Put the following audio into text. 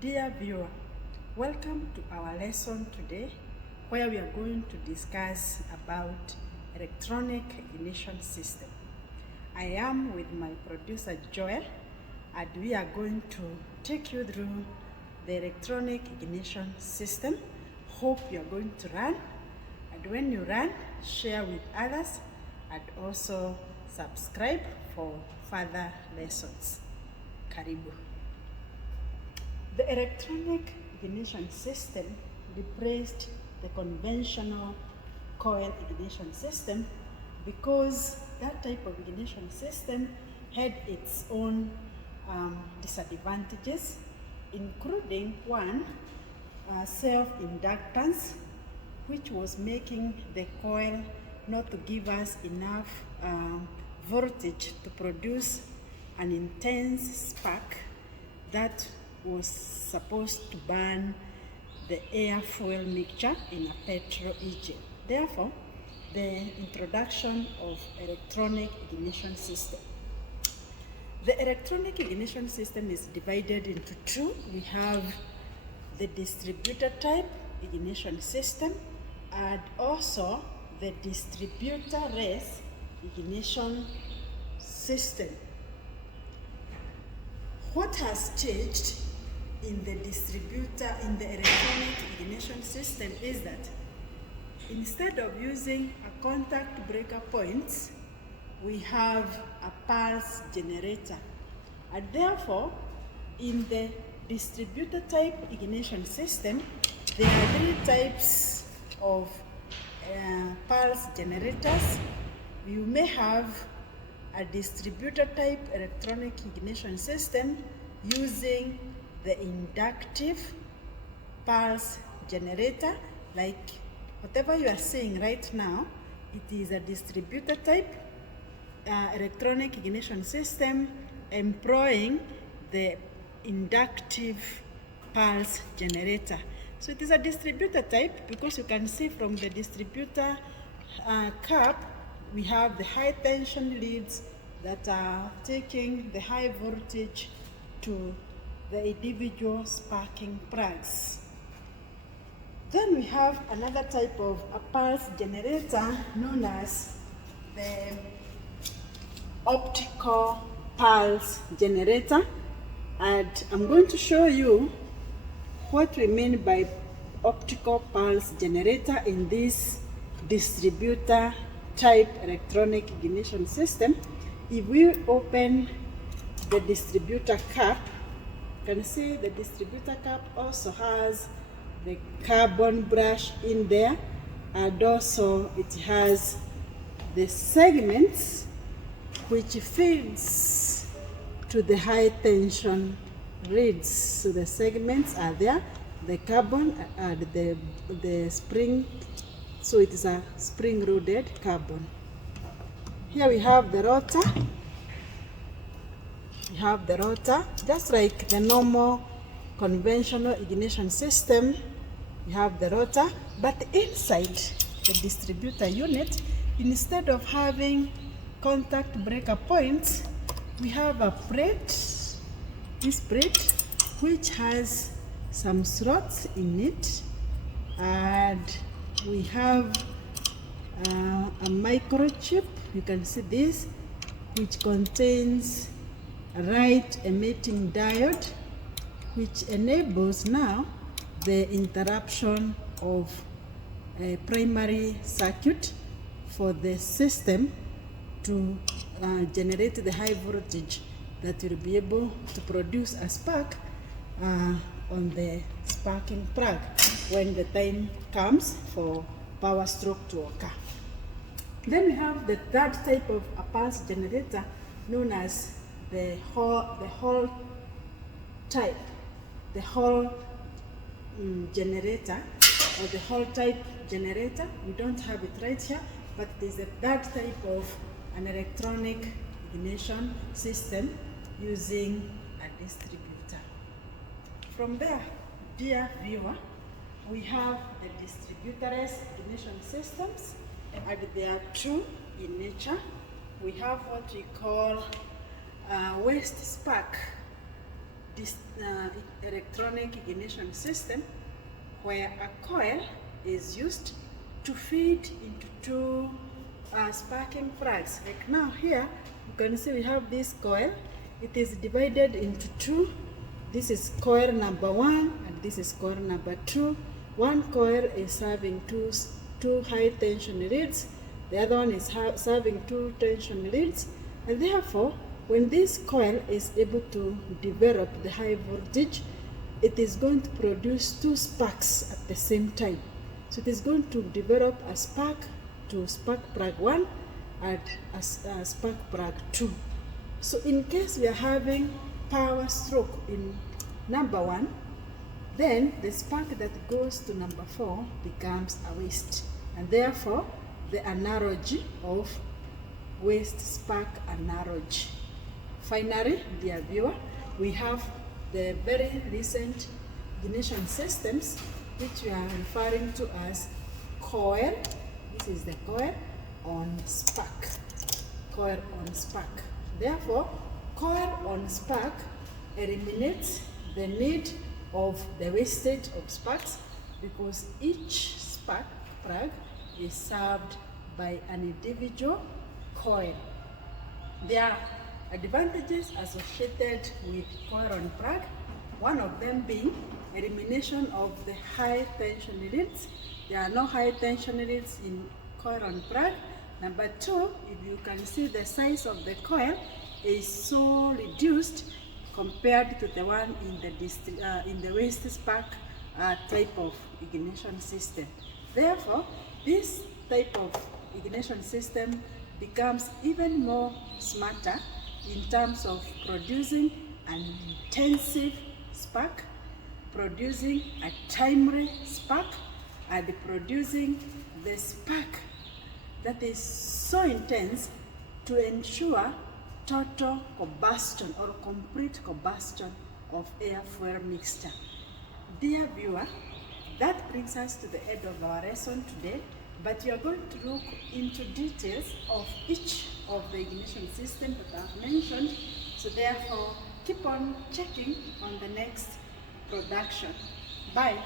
Dear viewer, welcome to our lesson today where we are going to discuss about electronic ignition system. I am with my producer Joel and we are going to take you through the electronic ignition system. Hope you are going to run, and when you run, share with others and also subscribe for further lessons. Karibu. The electronic ignition system replaced the conventional coil ignition system because that type of ignition system had its own disadvantages, including one, self-inductance, which was making the coil not to give us enough voltage to produce an intense spark that was supposed to burn the air-fuel mixture in a petrol engine. Therefore, the introduction of electronic ignition system. The electronic ignition system is divided into two. We have the distributor type ignition system and also the distributorless ignition system. What has changed in the electronic ignition system is that instead of using a contact breaker points, we have a pulse generator. And therefore, in the distributor type ignition system, there are three types of pulse generators. You may have a distributor type electronic ignition system using the inductive pulse generator, like whatever you are seeing right now. It is a distributor type electronic ignition system employing the inductive pulse generator. So it is a distributor type because you can see from the distributor cap we have the high tension leads that are taking the high voltage to the individual sparking plugs. Then we have another type of a pulse generator known as the optical pulse generator, and I'm going to show you what we mean by optical pulse generator in this distributor type electronic ignition system. If we open the distributor cap, you can see the distributor cap also has the carbon brush in there, and also it has the segments which feeds to the high tension reeds. So the segments are there, the carbon and the spring, so it is a spring-loaded carbon. Here we have the rotor. We have the rotor, just like the normal conventional ignition system. We have the rotor, but inside the distributor unit, instead of having contact breaker points, we have a plate, this plate, which has some slots in it, and we have a microchip. You can see this, which contains a light emitting diode, which enables now the interruption of a primary circuit for the system to generate the high voltage that will be able to produce a spark on the sparking plug when the time comes for power stroke to occur. Then we have the third type of a pulse generator known as the Hall type, the Hall generator, or the Hall type generator. We don't have it right here, but it is the third type of an electronic ignition system using a distributor. From there, dear viewer, we have the distributorless ignition systems, and there are two in nature. We have what we call waste spark this electronic ignition system where a coil is used to feed into two sparking plugs. Like now here, you can see we have this coil. It is divided into two. This is coil number 1 and this is coil number 2. One coil is serving two high tension leads. The other one is serving two tension leads. And therefore, when this coil is able to develop the high voltage, it is going to produce two sparks at the same time. So it is going to develop a spark to spark plug 1 and a spark plug 2. So in case we are having power stroke in number 1, then the spark that goes to number 4 becomes a waste. And therefore, the analogy of waste spark analogy. Finally, dear viewer, we have the very recent ignition systems which we are referring to as coil. This is the coil on spark. Coil on spark. Therefore, coil on spark eliminates the need of the wastage of sparks because each spark plug is served by an individual coil. There are advantages associated with coil on plug, one of them being elimination of the high tension leads. There are no high tension leads in coil on plug. Number 2, if you can see, the size of the coil is so reduced compared to the one in the waste spark type of ignition system. Therefore, this type of ignition system becomes even more smarter in terms of producing an intensive spark, producing a timely spark, and producing the spark that is so intense to ensure total combustion or complete combustion of air-fuel mixture. Dear viewer, that brings us to the end of our lesson today, but we are going to look into details of each of the ignition systems that I've mentioned. So therefore, keep on checking on the next production. Bye.